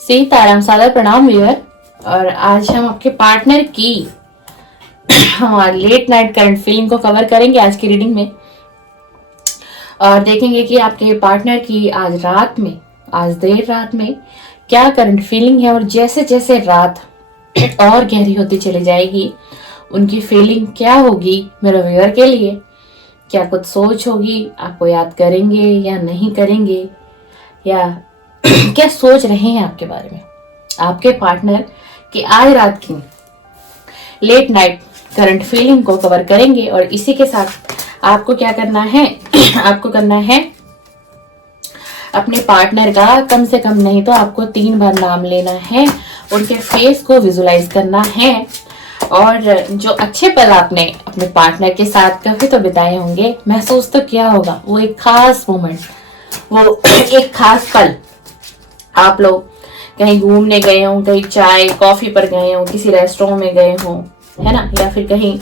सीताराम, सादर प्रणाम व्यूअर। और आज हम आपके पार्टनर की हमारी लेट नाइट करंट फीलिंग को कवर करेंगे आज की रीडिंग में, और देखेंगे कि आपके पार्टनर की आज रात में, आज देर रात में क्या करंट फीलिंग है। और जैसे जैसे रात और गहरी होती चली जाएगी, उनकी फीलिंग क्या होगी मेरे व्यूअर के लिए। क्या कुछ सोच होगी, आपको याद करेंगे या नहीं करेंगे, या क्या सोच रहे हैं आपके बारे में आपके पार्टनर की आज रात की लेट नाइट करंट फीलिंग को कवर करेंगे। और इसी के साथ आपको क्या करना है आपको करना है अपने पार्टनर का कम से कम नहीं तो आपको 3 बार नाम लेना है, उनके फेस को विजुलाइज करना है। और जो अच्छे पल आपने अपने पार्टनर के साथ कभी तो बिताए होंगे, महसूस तो किया होगा, वो एक खास मोमेंट, वो एक खास पल। आप लोग कहीं घूमने गए हो, कहीं चाय कॉफी पर गए हो, किसी रेस्टोरेंट में गए हो, है ना, या फिर कहीं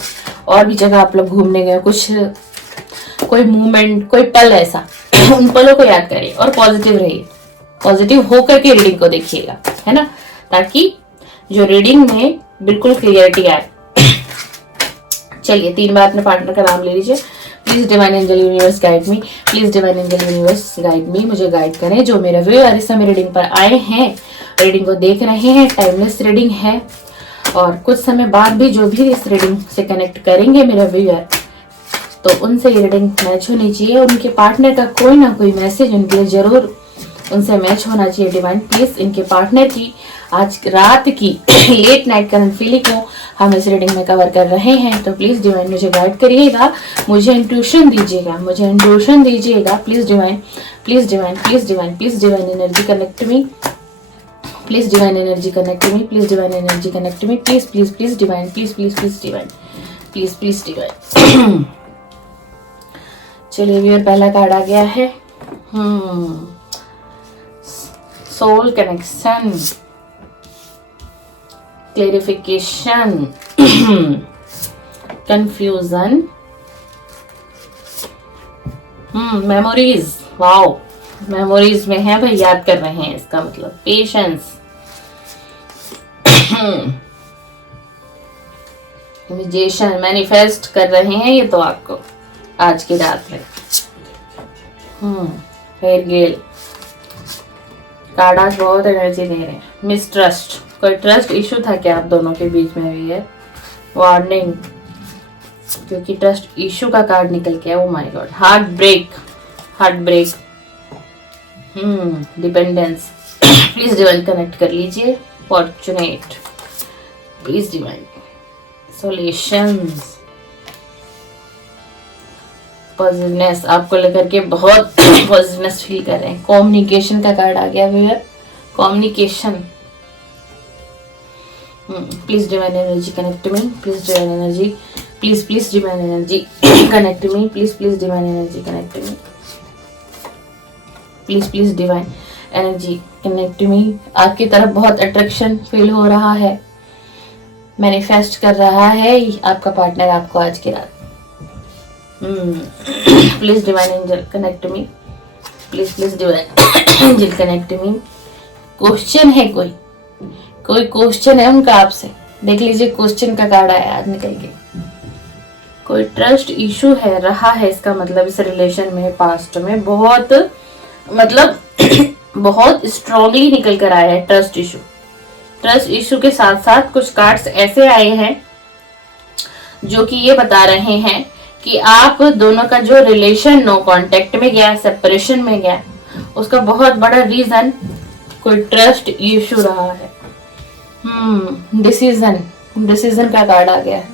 और भी जगह आप लोग घूमने गए हो, कुछ कोई मूवमेंट, कोई पल ऐसा उन पलों को याद करिए और पॉजिटिव रहिए, पॉजिटिव होकर के रीडिंग को देखिएगा, है ना, ताकि जो रीडिंग में बिल्कुल क्लियरिटी आए। चलिए 3 बार अपने पार्टनर का नाम ले लीजिए। Please divine angel universe guide me, please divine angel universe guide me, मुझे गाइड करें। जो मेरे व्यूअर इस समय रीडिंग पर आए हैं, रीडिंग को देख रहे हैं, टाइमलेस रीडिंग है, और कुछ समय बाद भी जो भी इस रीडिंग से कनेक्ट करेंगे मेरे व्यूअर, तो उनसे ये रीडिंग मैच होनी चाहिए। उनके पार्टनर का कोई ना कोई मैसेज उनके लिए जरूर उनसे मैच होना चाहिए। डिवाइन प्लीज इनके पार्टनर की आज रात की लेट नाइट करंट फीलिंग को हम इस रीडिंग में कवर कर रहे हैं, तो प्लीज डिवाइन मुझे गाइड करिएगा, मुझे इंट्यूशन दीजिएगा, मुझे इंट्यूशन दीजिएगा। Please divine, please divine, please divine, please divine energy connect me, please divine energy connect me, please divine energy connect me, please please please divine, please please please divine, please please divine. चलिए viewer, पहला card आ गया है, soul connection, clarification, confusion, memories. Wow, memories में है भाई, याद कर रहे हैं, इसका मतलब पेशेंस, विजेशन, मैनिफेस्ट कर रहे हैं ये तो आपको आज की रात में। फेयर गेल कार्ड आज बहुत एनर्जी दे रहे हैं। मिसट्रस्ट, कोई ट्रस्ट इशू था क्या आप दोनों के बीच में भी है? वार्निंग, क्योंकि ट्रस्ट इशू का कार्ड निकल के, oh my god. Heart break, heart break, dependence. Please divine connect कर लीजिए। Fortunate, please divine. Solutions, positiveness, आपको लेकर के बहुत पॉजिटिवनेस फील कर रहे हैं। कम्युनिकेशन का कार्ड आ गया viewer, communication. Please divine energy connect me, please divine energy, please please divine energy connect me, please please divine energy connect me, please please divine energy connect मी। आपकी तरफ बहुत attraction feel हो रहा है, manifest कर रहा है आपका पार्टनर आपको आज की रात। Please divine angel connect me, please please divine angel connect me. Question है, कोई क्वेश्चन है उनका आपसे, देख लीजिए क्वेश्चन का कार्ड आया आज निकल के। कोई ट्रस्ट इशू है रहा है, इसका मतलब इस रिलेशन में पास्ट में बहुत मतलब बहुत स्ट्रांगली निकल कर आया है ट्रस्ट इशू। ट्रस्ट इशू के साथ साथ कुछ कार्ड्स ऐसे आए हैं जो कि ये बता रहे हैं कि आप दोनों का जो रिलेशन नो कांटेक्ट में गया, सेपरेशन में गया, उसका बहुत बड़ा रीजन कोई ट्रस्ट इशू रहा है। डिसीजन का कार्ड आ गया है।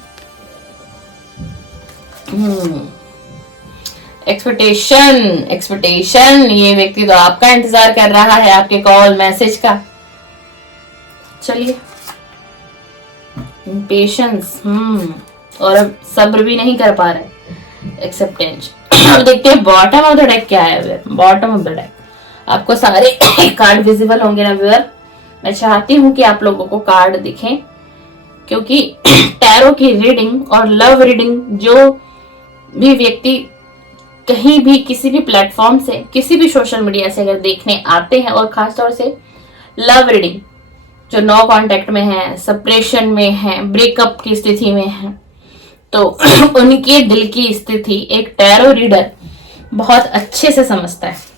एक्सपेक्टेशन, ये व्यक्ति तो आपका इंतजार कर रहा है, आपके कॉल मैसेज का। चलिए, पेशेंस, और अब सब्र भी नहीं कर पा रहे। एक्सेप्टेंस। अब देखते हैं बॉटम ऑफ द डेक क्या है। बॉटम ऑफ द डेक आपको सारे कार्ड विजिबल होंगे ना व्यूअर। मैं चाहती हूँ कि आप लोगों को कार्ड दिखें, क्योंकि टैरो की रीडिंग और लव रीडिंग जो भी व्यक्ति कहीं भी किसी भी प्लेटफॉर्म से, किसी भी सोशल मीडिया से अगर देखने आते हैं, और खासतौर से लव रीडिंग, जो नो कांटेक्ट में है, सेपरेशन में है, ब्रेकअप की स्थिति में है, तो उनके दिल की स्थिति एक टैरो रीडर बहुत अच्छे से समझता है।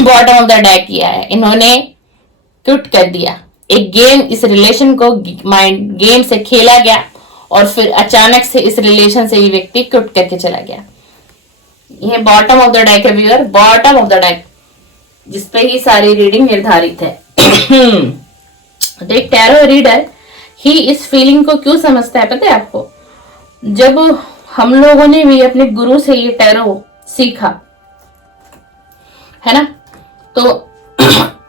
बॉटम ऑफ द डेक किया है इन्होंने, क्विट कर दिया। एक गेम, इस रिलेशन को माइंड गेम से खेला गया और फिर अचानक से इस रिलेशन से ये व्यक्ति क्विट करके चला गया। ये बॉटम ऑफ द डेक है viewer, bottom of the deck, जिसपे ही सारी रीडिंग निर्धारित है। तो एक टैरो रीडर ही इस फीलिंग को क्यों समझता है पता है आपको? जब हम लोगों ने भी अपने गुरु से ये टैरो सीखा है ना, तो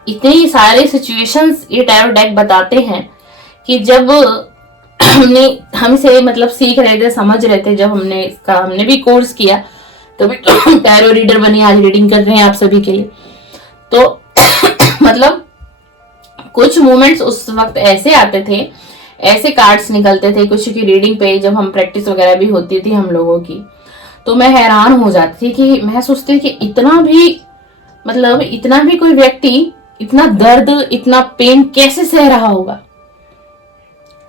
इतनी सारे सिचुएशंस ये टैरो डेक बताते हैं कि जब हमसे मतलब सीख रहे थे, समझ रहे थे, जब हमने भी कोर्स किया तो भी टैरो रीडर बनी, आज रीडिंग कर रहे हैं आप सभी के लिए। तो मतलब कुछ मोमेंट्स उस वक्त ऐसे आते थे, ऐसे कार्ड्स निकलते थे कुछ की रीडिंग पे, जब हम प्रैक्टिस वगैरह भी होती थी हम लोगों की, तो मैं हैरान हो जाती थी कि मैं सोचती कि इतना भी कोई व्यक्ति इतना दर्द, इतना पेन कैसे सह रहा होगा।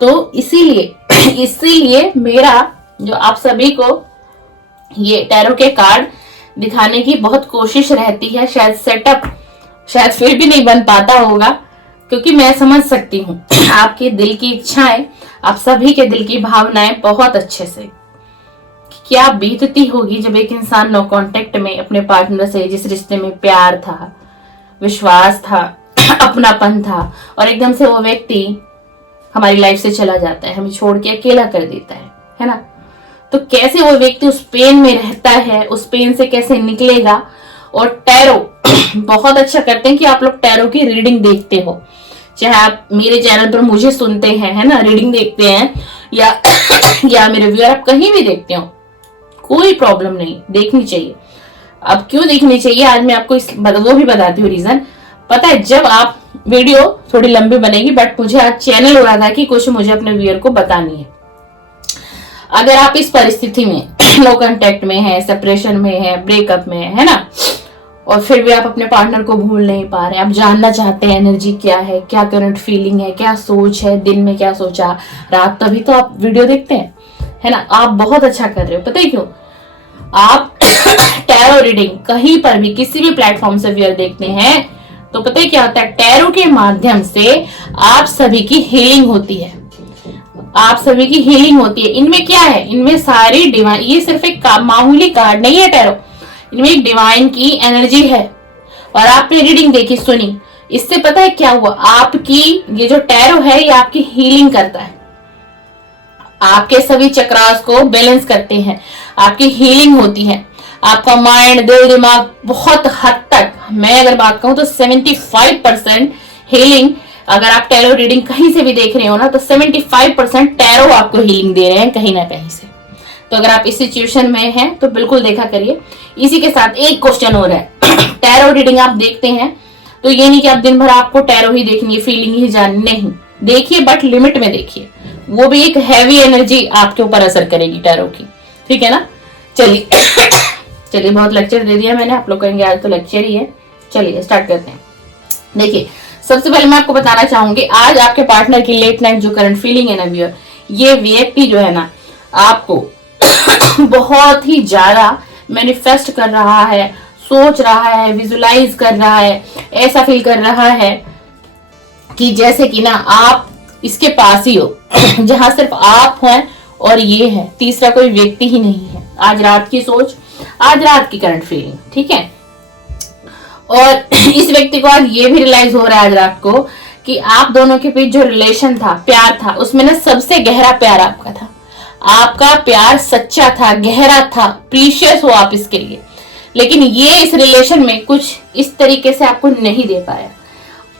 तो इसीलिए मेरा जो आप सभी को ये टैरो के कार्ड दिखाने की बहुत कोशिश रहती है। शायद सेटअप शायद फिर भी नहीं बन पाता होगा, क्योंकि मैं समझ सकती हूँ आपके दिल की इच्छाएं, आप सभी के दिल की भावनाएं बहुत अच्छे से। क्या बीतती होगी जब एक इंसान नो कांटेक्ट में अपने पार्टनर से, जिस रिश्ते में प्यार था, विश्वास था, अपनापन था, और एकदम से वो व्यक्ति हमारी लाइफ से चला जाता है, हमें छोड़ के अकेला कर देता है ना। तो कैसे वो व्यक्ति उस पेन में रहता है, उस पेन से कैसे निकलेगा। और टैरो बहुत अच्छा करते हैं कि आप लोग टैरो की रीडिंग देखते हो, चाहे आप मेरे चैनल पर मुझे सुनते हैं, है ना, रीडिंग देखते हैं, या मेरे व्यूअर आप कहीं भी देखते हो, कोई प्रॉब्लम नहीं, देखनी चाहिए। अब क्यों देखनी चाहिए आज मैं आपको वो भी बताती हूँ रीजन। पता है, जब आप वीडियो थोड़ी लंबी बनेगी, बट मुझे आज चैनल हो रहा था कि कुछ मुझे अपने व्यूअर को बतानी है। अगर आप इस परिस्थिति में नो कांटेक्ट में है, सेपरेशन में है, ब्रेकअप में है ना, और फिर भी आप अपने पार्टनर को भूल नहीं पा रहे, आप जानना चाहते हैं एनर्जी क्या है, क्या करंट फीलिंग है, क्या सोच है, दिन में क्या सोचा रात, तभी तो आप वीडियो देखते हैं, है ना। आप बहुत अच्छा कर रहे हो, पता है क्यों? आप टैरो रीडिंग कहीं पर भी किसी भी प्लेटफॉर्म से व्यूअर देखते हैं तो पता है क्या होता है, टैरो के माध्यम से आप सभी की हीलिंग होती है, आप सभी की हीलिंग होती है। इनमें क्या है, इनमें सारी डिवाइन, ये सिर्फ एक मामूली कार्ड नहीं है टैरो, इनमें एक डिवाइन की एनर्जी है। और आपने रीडिंग देखी, सुनी, इससे पता है क्या हुआ, आपकी ये जो टैरो है ये आपकी हीलिंग करता है, आपके सभी चक्रास को बैलेंस करते हैं, आपकी हीलिंग होती है, आपका माइंड, दिल, दिमाग बहुत हद तक, मैं अगर बात कहूं तो 75% हीलिंग। अगर आप टैरो रीडिंग कहीं से भी देख रहे हो ना, तो 75% टैरो आपको हीलिंग दे रहे हैं कहीं ना कहीं से। तो अगर आप इस सिचुएशन में हैं तो बिल्कुल देखा करिए। इसी के साथ एक क्वेश्चन और है, टैरो रीडिंग आप देखते हैं तो ये नहीं कि आप दिन भर आपको टैरो ही देखनी है, फीलिंग ही जाननी, नहीं, देखिए बट लिमिट में देखिए, वो भी एक हैवी एनर्जी आपके ऊपर असर करेगी टैरो की, ठीक है ना। चलिए बहुत लेक्चर दे दिया मैंने, आप लोग कहेंगे आज तो लेक्चर ही है। चलिए स्टार्ट करते हैं। देखिए, सबसे पहले मैं आपको बताना चाहूंगी, आज आपके पार्टनर की लेट नाइट जो करंट फीलिंग है ना व्यूअर, ये व्यक्ति जो है ना आपको बहुत ही ज्यादा मैनिफेस्ट कर रहा है, सोच रहा है, विजुलाइज कर रहा है, ऐसा फील कर रहा है कि जैसे कि ना आप इसके पास ही हो, जहां सिर्फ आप हैं और ये है, तीसरा कोई व्यक्ति ही नहीं है। आज रात की सोच, आज रात की करंट फीलिंग, ठीक है। और इस व्यक्ति को आज ये भी रियलाइज हो रहा है आज रात को कि आप दोनों के बीच जो रिलेशन था, प्यार था, उसमें ना सबसे गहरा प्यार आपका था, आपका प्यार सच्चा था, गहरा था, प्रीशियस हो आप इसके लिए। लेकिन ये इस रिलेशन में कुछ इस तरीके से आपको नहीं दे पाया।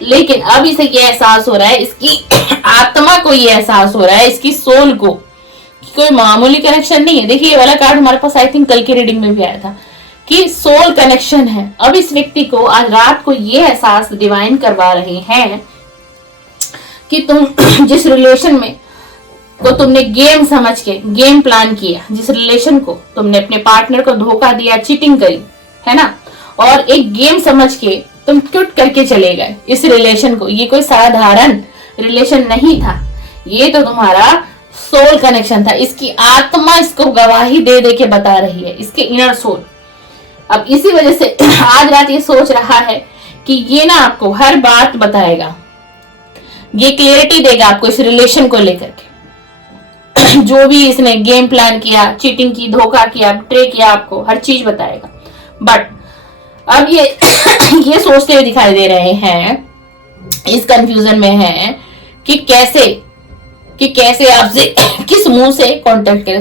लेकिन अब इसे ये एहसास हो रहा है, इसकी आत्मा को ये एहसास हो रहा है, इसकी सोल को, कि कोई मामूली कनेक्शन नहीं है। देखिए ये वाला कार्ड हमारे पास आई थिंक कल की रीडिंग में भी आया था कि सोल कनेक्शन है। अब इस व्यक्ति को आज रात को ये एहसास डिवाइन करवा रहे हैं कि तुम जिस रिलेशन में को तुमने गेम समझ के गेम प्लान किया, जिस रिलेशन को तुमने अपने पार्टनर को धोखा दिया, चीटिंग करी, है ना, और एक गेम समझ के तुम क्विट करके चले गए इस रिलेशन को। ये कोई साधारण रिलेशन नहीं था, ये तो तुम्हारा सोल कनेक्शन था। इसकी आत्मा इसको गवाही दे दे के बता रही है, इसके इनर सोल। अब इसी वजह से आज रात ये सोच रहा है कि ये ना आपको हर बात बताएगा, ये क्लियरिटी देगा आपको इस रिलेशन को लेकर के। जो भी इसने गेम प्लान किया, चीटिंग की, धोखा किया, बिट्रे किया, आपको हर चीज बताएगा। बट अब ये ये सोचते हुए दिखाई दे रहे हैं, इस कंफ्यूजन में है कि कैसे आपसे किस मुंह से कांटेक्ट करें।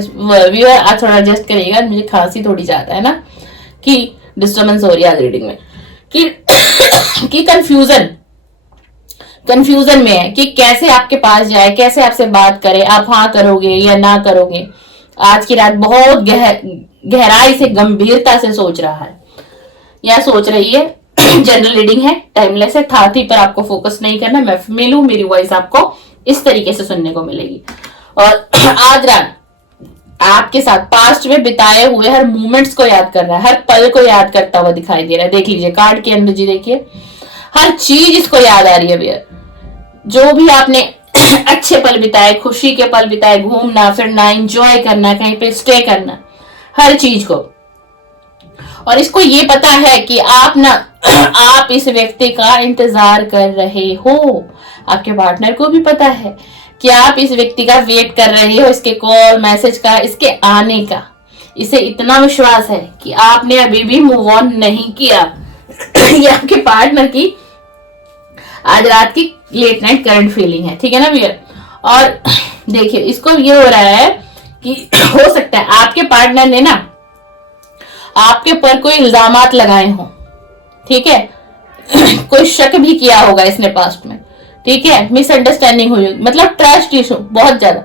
व्यूअर आज थोड़ा एडजस्ट करिएगा, मुझे खांसी थोड़ी ज्यादा है ना, कि डिस्टर्बेंस हो रही है आज रीडिंग में, कि कंफ्यूजन में है कि कैसे आपके पास जाए, कैसे आपसे बात करे, आप हाँ करोगे या ना करोगे। आज की रात बहुत गहराई से, गंभीरता से सोच रहा है या सोच रही है। जनरल रीडिंग है, टाइमलेस है, थाती पर आपको फोकस नहीं करना। मैं फीमेल हूं, मेरी वॉइस आपको इस तरीके से सुनने को मिलेगी। और आज रात आपके साथ पास्ट में बिताए हुए हर मोमेंट्स को याद कर रहा है, हर पल को याद करता हुआ दिखाई दे रहा है। देख लीजिए कार्ड की एनर्जी देखिए, हर चीज इसको याद आ रही है भैया। जो भी आपने अच्छे पल बिताए, खुशी के पल बिताए, घूमना फिरना, एंजॉय करना, कहीं पे स्टे करना, हर चीज को। और इसको ये पता है कि आप इस व्यक्ति का इंतजार कर रहे हो। आपके पार्टनर को भी पता है कि आप इस व्यक्ति का वेट कर रहे हो, इसके कॉल मैसेज का, इसके आने का। इसे इतना विश्वास है कि आपने अभी भी मूव ऑन नहीं किया। ये आपके पार्टनर की आज रात की लेट नाइट करंट फीलिंग है, ठीक है ना भैया। और देखिए इसको ये हो रहा है कि हो सकता है आपके पार्टनर ने ना आपके ऊपर कोई इल्जामात लगाए हों, ठीक है। कोई शक भी किया होगा इसने पास्ट में, ठीक है। मिसअंडरस्टैंडिंग हुई होगी, मतलब ट्रस्ट इशू बहुत ज्यादा।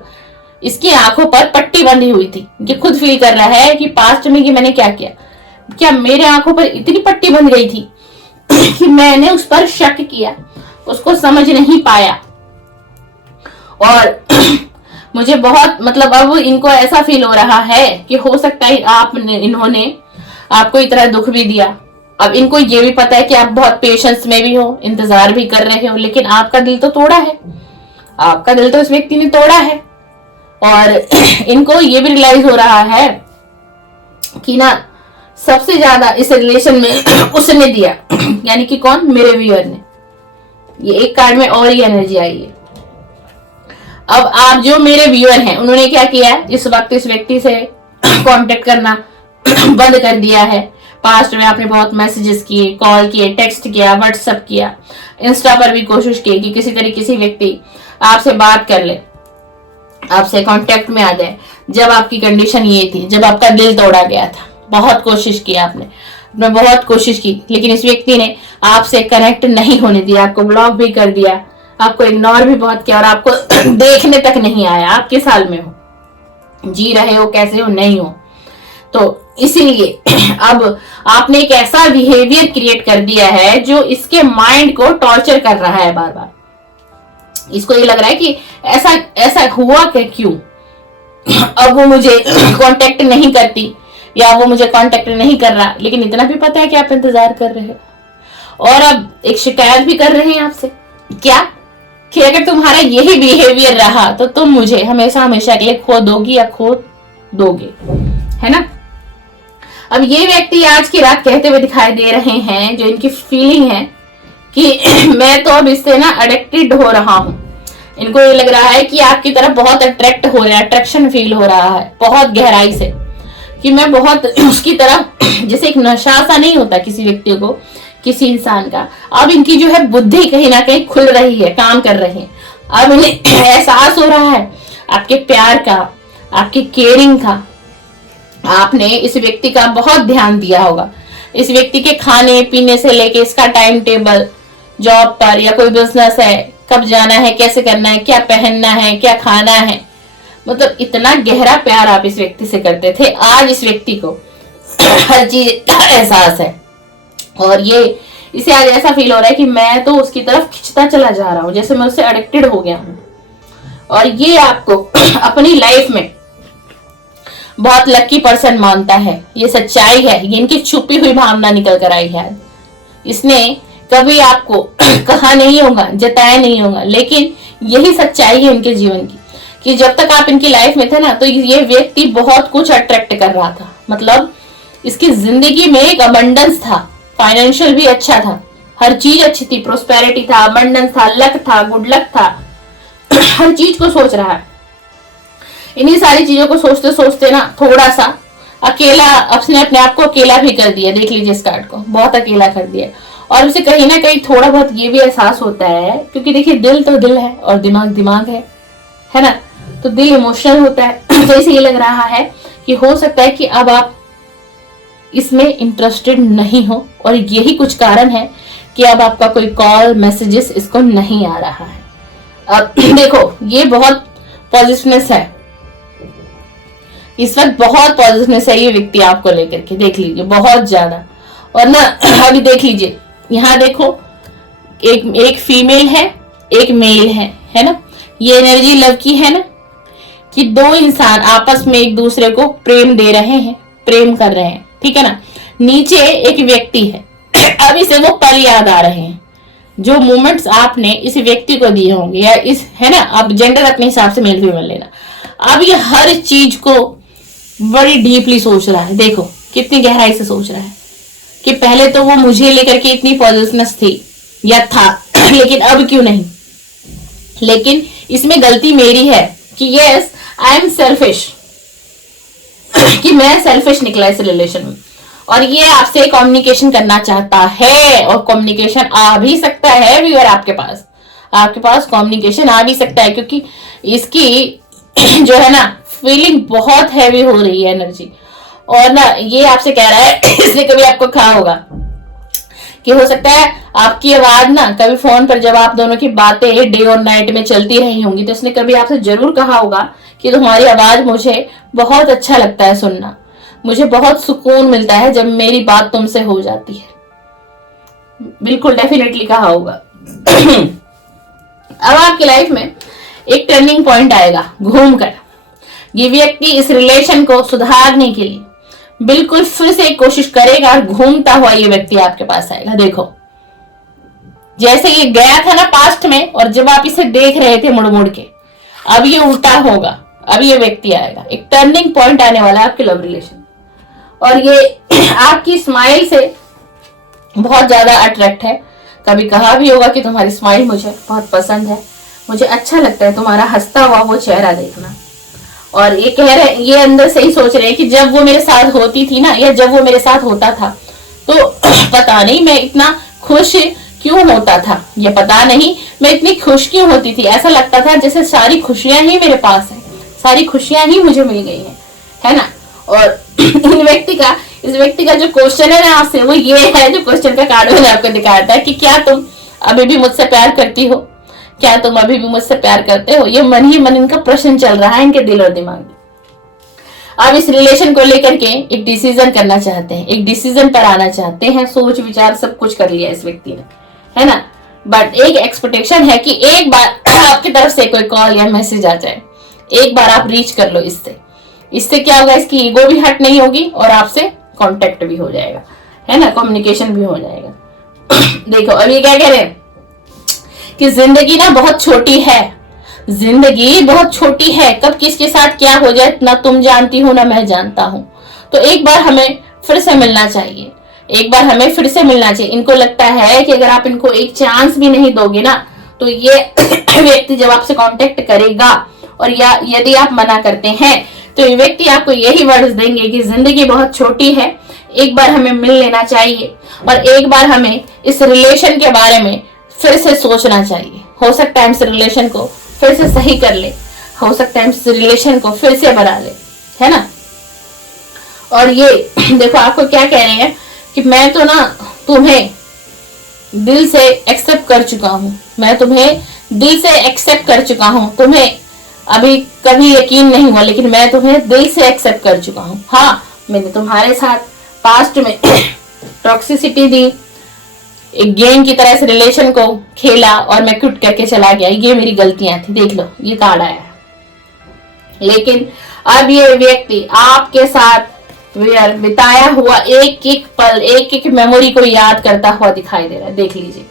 इसकी आंखों पर पट्टी बंधी हुई थी, ये खुद फील कर रहा है कि पास्ट में कि मैंने क्या किया, क्या मेरे आंखों पर इतनी पट्टी बंध गई थी कि मैंने उस पर शक किया, उसको समझ नहीं पाया। और मुझे बहुत, मतलब अब इनको ऐसा फील हो रहा है कि हो सकता है इन्होंने आपको इतना दुख भी दिया। अब इनको ये भी पता है कि आप बहुत पेशेंस में भी हो, इंतजार भी कर रहे हो, लेकिन आपका दिल तो तोड़ा है, आपका दिल तो इस व्यक्ति ने तोड़ा है। और इनको ये भी रियलाइज हो रहा है कि ना सबसे ज्यादा इस रिलेशन में उसने दिया, यानी कि कौन, मेरे व्यूअर ने। ये एक कार्ड में और ही एनर्जी आई है। अब आप जो मेरे व्यूअर हैं, उन्होंने क्या किया, इस वक्त इस व्यक्ति से कांटेक्ट करना बंद कर दिया है। पास्ट में आपने बहुत मैसेजेस किए, कॉल किए, टेक्स्ट किया, व्हाट्सएप किया, इंस्टा पर भी कोशिश की कि किसी तरह किसी व्यक्ति आपसे बात कर ले, आपसे कांटेक्ट में आ जाए। जब आपकी कंडीशन ये थी, जब आपका दिल तोड़ा गया था, बहुत कोशिश की आपने बहुत कोशिश की, लेकिन इस व्यक्ति ने आपसे कनेक्ट नहीं होने दिया, आपको ब्लॉक भी कर दिया, आपको इग्नोर भी बहुत किया, और आपको देखने तक नहीं आया आप किस हाल में हो, जी रहे हो, कैसे हो, नहीं हो। तो इसीलिए अब आपने एक ऐसा बिहेवियर क्रिएट कर दिया है जो इसके माइंड को टॉर्चर कर रहा है बार बार। इसको ये लग रहा है कि ऐसा हुआ क्या, क्यों अब वो मुझे कांटेक्ट नहीं करती, या वो मुझे कांटेक्ट नहीं कर रहा। लेकिन इतना भी पता है कि आप इंतजार कर रहे हो, और अब एक शिकायत भी कर रहे हैं आपसे, क्या कि अगर तुम्हारा यही बिहेवियर रहा तो तुम मुझे हमेशा हमेशा के लिए खो दोगी या खो दोगे, है ना। अब ये व्यक्ति आज की रात कहते हुए दिखाई दे रहे हैं, जो इनकी फीलिंग है कि मैं तो अब इससे ना अडिक्टेड हो रहा हूं। इनको ये लग रहा है कि आपकी तरफ बहुत अट्रैक्ट हो रहा है, अट्रैक्शन फील हो रहा है बहुत गहराई से, कि मैं बहुत उसकी तरफ, जैसे एक नशा सा नहीं होता किसी व्यक्ति को, किसी इंसान का। अब इनकी जो है बुद्धि कहीं ना कहीं खुल रही है, काम कर रही है। अब इन्हें एहसास हो रहा है आपके प्यार का, आपकी केयरिंग का। आपने इस व्यक्ति का बहुत ध्यान दिया होगा, इस व्यक्ति के खाने पीने से लेके इसका टाइम टेबल, जॉब पर या कोई बिजनेस है, कब जाना है, कैसे करना है, क्या पहनना है, क्या खाना है, मतलब इतना गहरा प्यार आप इस व्यक्ति से करते थे। आज इस व्यक्ति को हर चीज का एहसास है, और ये इसे आज ऐसा फील हो रहा है कि मैं तो उसकी तरफ खिंचता चला जा रहा हूं, जैसे मैं उससे एडिक्टेड हो गया हूं। और ये आपको अपनी लाइफ में बहुत लकी पर्सन मानता है, ये सच्चाई है, ये इनकी छुपी हुई भावना निकल कर आई है। इसने कभी आपको कहा नहीं होगा, जताया नहीं होगा, लेकिन यही सच्चाई है इनके जीवन की कि जब तक आप इनकी लाइफ में थे ना, तो ये व्यक्ति बहुत कुछ अट्रैक्ट कर रहा था। मतलब इसकी जिंदगी में एक अबंडेंस था, फाइनेंशियल भी अच्छा था, हर चीज अच्छी थी, प्रोस्पेरिटी था, अबंडेंस था, लक था, गुड लक था, हर चीज को सोच रहा है। इन्हीं सारी चीजों को सोचते सोचते ना थोड़ा सा अकेला, उसने अपने आप को अकेला भी कर दिया। देख लीजिए इस कार्ड को, बहुत अकेला कर दिया। और उसे कहीं ना कहीं थोड़ा बहुत ये भी एहसास होता है, क्योंकि देखिए दिल तो दिल है और दिमाग दिमाग है ना, तो दिल इमोशनल होता है। तो इसे ये लग रहा है कि हो सकता है कि अब आप इसमें इंटरेस्टेड नहीं हो, और यही कुछ कारण है कि अब आपका कोई कॉल मैसेजेस इसको नहीं आ रहा है। अब देखो ये बहुत पॉजिटिवनेस है इस वक्त, बहुत पॉजिटिवनेस है ये व्यक्ति आपको लेकर के, देख लीजिए बहुत ज्यादा। और ना अभी देख लीजिए यहाँ देखो, एक फीमेल है, एक मेल है ना, ये एनर्जी लव की है ना, कि दो इंसान आपस में एक दूसरे को प्रेम दे रहे हैं, प्रेम कर रहे हैं, ठीक है ना। नीचे एक व्यक्ति है, अब इसे वो पल याद आ रहे हैं, जो मोमेंट्स आपने इस व्यक्ति को दिए होंगे, या इस, है ना, अब जेंडर अपने हिसाब से मेल फीमेल लेना। अब ये हर चीज को बड़ी डीपली सोच रहा है, देखो कितनी गहराई से सोच रहा है कि पहले तो वो मुझे लेकर के इतनी पॉजिटिवनेस थी या था, लेकिन अब क्यों नहीं। लेकिन इसमें गलती मेरी है कि यस आई एम सेल्फिश, कि मैं सेल्फिश निकला इस रिलेशन में, और ये आपसे कम्युनिकेशन करना चाहता है, और कम्युनिकेशन आ भी सकता है व्यूअर, आपके पास कम्युनिकेशन आ भी सकता है, क्योंकि इसकी जो है ना फीलिंग बहुत हैवी हो रही है एनर्जी। और ना ये आपसे कह रहा है इसने कभी आपको कहा होगा कि हो सकता है आपकी आवाज ना कभी फोन पर जब आप दोनों की बातें डे और नाइट में चलती रही होंगी, तो इसने कभी आपसे जरूर कहा होगा कि तुम्हारी आवाज मुझे बहुत अच्छा लगता है सुनना, मुझे बहुत सुकून मिलता है जब मेरी बात तुमसे हो जाती है। बिल्कुल डेफिनेटली कहा होगा। अब आपकी लाइफ में एक टर्निंग पॉइंट आएगा घूमकर। ये व्यक्ति इस रिलेशन को सुधारने के लिए बिल्कुल फिर से एक कोशिश करेगा, और घूमता हुआ ये व्यक्ति आपके पास आएगा। देखो जैसे ये गया था ना पास्ट में, और जब आप इसे देख रहे थे मुड़ मुड़ के, अब ये उल्टा होगा, अब ये व्यक्ति आएगा, एक टर्निंग पॉइंट आने वाला है आपके लव रिलेशन। और ये आपकी स्माइल से बहुत ज्यादा अट्रैक्ट है। कभी कहा भी होगा कि तुम्हारी स्माइल मुझे बहुत पसंद है, मुझे अच्छा लगता है तुम्हारा हंसता हुआ वो चेहरा देखना। और ये कह रहे, ये अंदर से ही सोच रहे हैं कि जब वो मेरे साथ होती थी ना, या जब वो मेरे साथ होता था, तो पता नहीं मैं इतना खुश क्यों होता था, ये पता नहीं मैं इतनी खुश क्यों होती थी। ऐसा लगता था जैसे सारी खुशियां ही मेरे पास है, सारी खुशियां ही मुझे मिल गई है ना। और इस व्यक्ति का जो क्वेश्चन है ना आपसे, वो ये है, जो क्वेश्चन का कार्ड मैंने आपको दिखाया था कि क्या तुम अभी भी मुझसे प्यार करती हो, क्या तुम अभी भी मुझसे प्यार करते हो। ये मन ही मन इनका प्रश्न चल रहा है इनके दिल और दिमाग में। अब इस रिलेशन को लेकर के एक डिसीजन करना चाहते हैं, एक डिसीजन पर आना चाहते हैं, सोच विचार सब कुछ कर लिया इस व्यक्ति ने, है ना। बट एक एक्सपेक्टेशन है कि एक बार आपकी तरफ से कोई कॉल या मैसेज आ जाए, एक बार आप रीच कर लो इससे क्या होगा, इसकी ईगो भी हट नहीं होगी और आपसे कांटेक्ट भी हो जाएगा, है ना, कम्युनिकेशन भी हो जाएगा। देखो अब ये क्या कह रहे हैं कि जिंदगी ना बहुत छोटी है, जिंदगी बहुत छोटी है, कब किसके साथ क्या हो जाए ना तुम जानती हो ना मैं जानता हूं। तो एक बार हमें फिर से मिलना चाहिए, एक बार हमें फिर से मिलना चाहिए। इनको लगता है कि अगर आप इनको एक चांस भी नहीं दोगे ना, तो ये व्यक्ति जब आपसे कांटेक्ट करेगा, और या यदि आप मना करते हैं, तो ये व्यक्ति आपको यही वर्ड्स देंगे कि जिंदगी बहुत छोटी है, एक बार हमें मिल लेना चाहिए, और एक बार हमें इस रिलेशन के बारे में फिर से सोचना चाहिए। हो सकता है इस रिलेशन को फिर से सही कर ले, हो सकता है इस रिलेशन को फिर से बना ले, है ना। और ये देखो आपको क्या कह रहे हैं कि मैं तो ना तुम्हें दिल से एक्सेप्ट कर चुका हूं, मैं तुम्हें दिल से एक्सेप्ट कर चुका हूं, तुम्हें अभी कभी यकीन नहीं हुआ, लेकिन मैं तुम्हें दिल से एक्सेप्ट कर चुका हूं। हाँ, मैंने तुम्हारे साथ पास्ट में टॉक्सिसिटी दी, एक गेम की तरह इस रिलेशन को खेला और मैं क्विट करके चला गया, ये मेरी गलतियां थी। देख लो ये कार्ड आया है। लेकिन अब ये व्यक्ति आपके साथ व्यूअर बिताया हुआ एक एक पल, एक एक मेमोरी को याद करता हुआ दिखाई दे रहा है। देख लीजिए,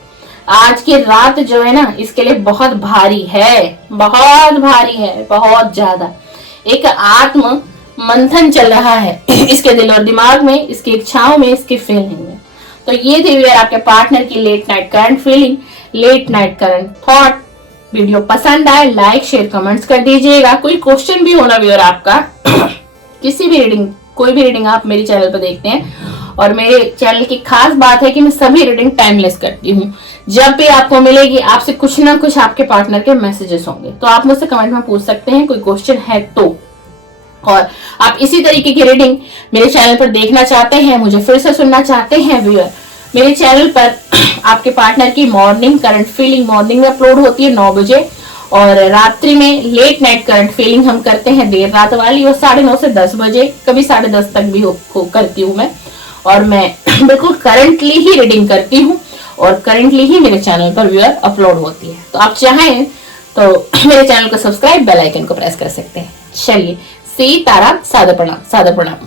आज की रात जो है ना, इसके लिए बहुत भारी है, बहुत भारी है, बहुत ज्यादा। एक आत्म मंथन चल रहा है इसके दिल और दिमाग में, इसकी इच्छाओं में, इसकी फीलिंग में। तो ये थी व्यूअर आपके पार्टनर की late night current feeling, late night current thought. Video पसंद आए लाइक शेयर कमेंट्स कर दीजिएगा। कोई क्वेश्चन भी होना व्यूअर आपका किसी भी रीडिंग, कोई भी रीडिंग आप मेरे चैनल पर देखते हैं, और मेरे चैनल की खास बात है कि मैं सभी रीडिंग टाइमलेस करती हूँ। जब भी आपको मिलेगी, आपसे कुछ ना कुछ आपके पार्टनर के मैसेजेस होंगे, तो आप मुझसे कमेंट में पूछ सकते हैं कोई क्वेश्चन है तो। और आप इसी तरीके की रीडिंग मेरे चैनल पर देखना चाहते हैं, मुझे फिर से सुनना चाहते हैं व्यूअर, मेरे चैनल पर आपके पार्टनर की मॉर्निंग करंट फीलिंग मॉर्निंग में अपलोड होती है 9 बजे, और रात्रि में लेट नाइट करंट फीलिंग हम करते हैं देर रात वाली, और 9:30 से 10 बजे, कभी 10:30 तक भी करती हूँ मैं। और मैं बिल्कुल करंटली ही रीडिंग करती हूँ, और करंटली ही मेरे चैनल पर व्यूअर अपलोड होती है। तो आप चाहें तो मेरे चैनल को सब्सक्राइब, बेल आइकन को प्रेस कर सकते हैं। चलिए, सीताराम, सादर प्रणाम, सादर प्रणाम।